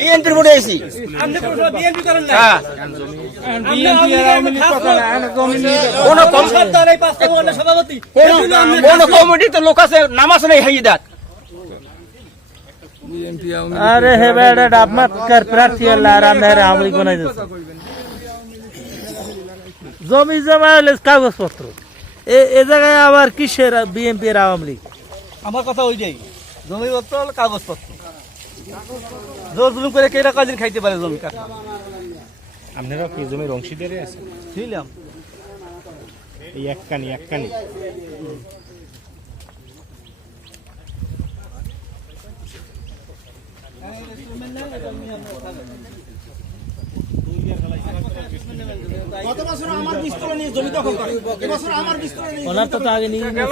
বিএনপির ভোটে এসি হ্যাঁ। কোন কমিটি তো লোক আছে নাম আছে নাই আরে হে প্রার্থী আল্লাহ আমলি দিছে। জমি জমা হলে কাগজপত্র। এ জায়গায় আবার কিসের বিএনপির আওয়ামী লীগ? আমার কথা ওই যাই জমি পত্র কাগজপত্র। জোর জুলুম করে কেটা কাজিন খাইতে পারে জমি কাকা আপনারা কি জমির অংশীদারে আছে বুঝলাম এই এককানি এককানি গত বছর আমার পিস্তল নিয়ে জমি দখল করে। এবছর আমার পিস্তল নিয়ে ওনার তো তো আগে নিয়ে গেল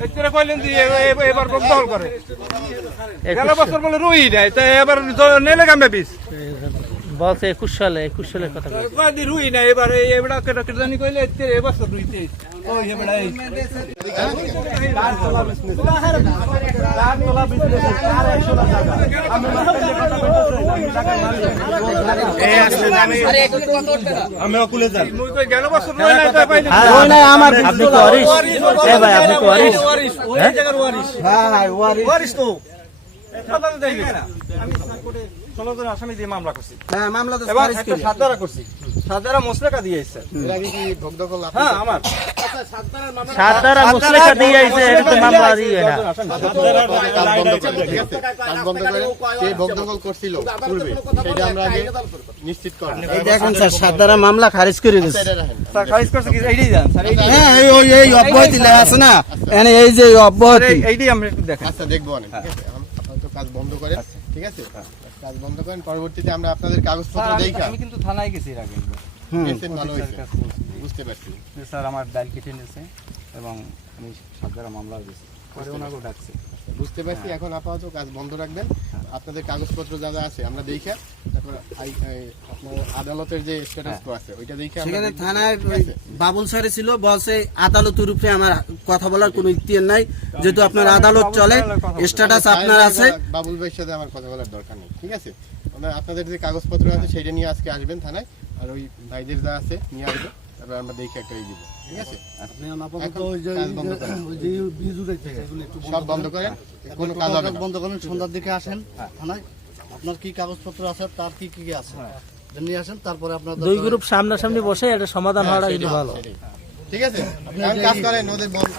এত্তরে কইলেন যে এবার দখল করে? গেল বছর বলে রুই নাই তা এবার জ- নিয়ে লেখা আমরা বিষ বলছে একুশ সালে একুশ সালের কথা রুই না এবার এই এবড়া কেটা কেটা জানি কইলে এত্তরে রুইতে ওই এবড়া এই। মুই কই গেল বছর রুই নাই তা পাইলে ওই নাই। আমার আপনি তো হরিশ এ ভাই আপনি তো হরিশ ওয়ারিশ ওই জায়গার ওয়ারিশ। হ্যাঁ ওয়ারিশ। তো কথা তো। ষোলো জন আসামি দিয়ে মামলা করছি। হ্যাঁ মামলা তো এবং একটা সাত দ্বারা করছি। সাত মোসলেকা দিয়ে এসছে হ্যাঁ আমার। সাতারা মুসলেখা দিয়ে আইছে এটা তো মামলা দিয়ে না কাজ বন্ধ করে কে ভোগ করছিল? পূর্বে। সেটা আমরা আগে নিশ্চিত করব এই দেখেন স্যার সাদারা মামলা খারিজ করে দিচ্ছে স্যার খারিজ করছে কি? এইটাই জান স্যার হ্যাঁ এই ওই এই অব্যাহতি আছে না। এই যে অব্যাহতি। এইটাই আমরা একটু দেখেন। আচ্ছা দেখব অনেক ঠিক আছে এখন আপাতত কাজ বন্ধ করেন ঠিক আছে? কাজ বন্ধ করেন পরবর্তীতে আমরা আপনাদের কাগজপত্র দেই আমি- কিন্তু থানায় গেছি এর আগে ভালো হয়েছে বুঝতে পারছি। স্যার আমার ডাল কেটে নিয়েছে এবং আমি সাত মামলা দিয়েছি। পরে ওনাকেও ডাকছি। বুঝতে পারছি এখন আপাতত কাজ বন্ধ রাখবেন। আপনাদের কাগজপত্র যা যা আছে আমরা দেখা তারপর আপনার আদালতের যে স্ট্যাটাস আছে ওইটা দেখে সেখানে থানায় ঠিক ওই আছে? বাবুল স্যারে ছিল বলছে আদালতের উপরে আমার কথা বলার কোনো ইতিহার নাই। যেহেতু আপনার আদালত চলে স্ট্যাটাস আপনার আছে। বাবুল ভাইয়ের সাথে আমার কথা বলার দরকার নেই ঠিক আছে? আপনাদের যে কাগজপত্র আছে সেটা নিয়ে আজকে আসবেন থানায় আর ওই ভাইদের যা আছে নিয়ে আসবেন। তারপর আমরা দেখে একটা দিব ঠিক আছে। সব বন্ধ করেন। কোনো কাজ হবে বন্ধ করেন? সন্ধ্যার দিকে আসেন থানায়। আপনার কি কাগজপত্র আছে? তার কি কি আছে? নিয়ে আসেন তারপরে আপনার দুই গ্রুপ সামনাসামনি বসে এটা সমাধান হওয়াটা কিন্তু ভালো। ঠিক আছে? আপনি কাজ করেন ওদের বন্ধ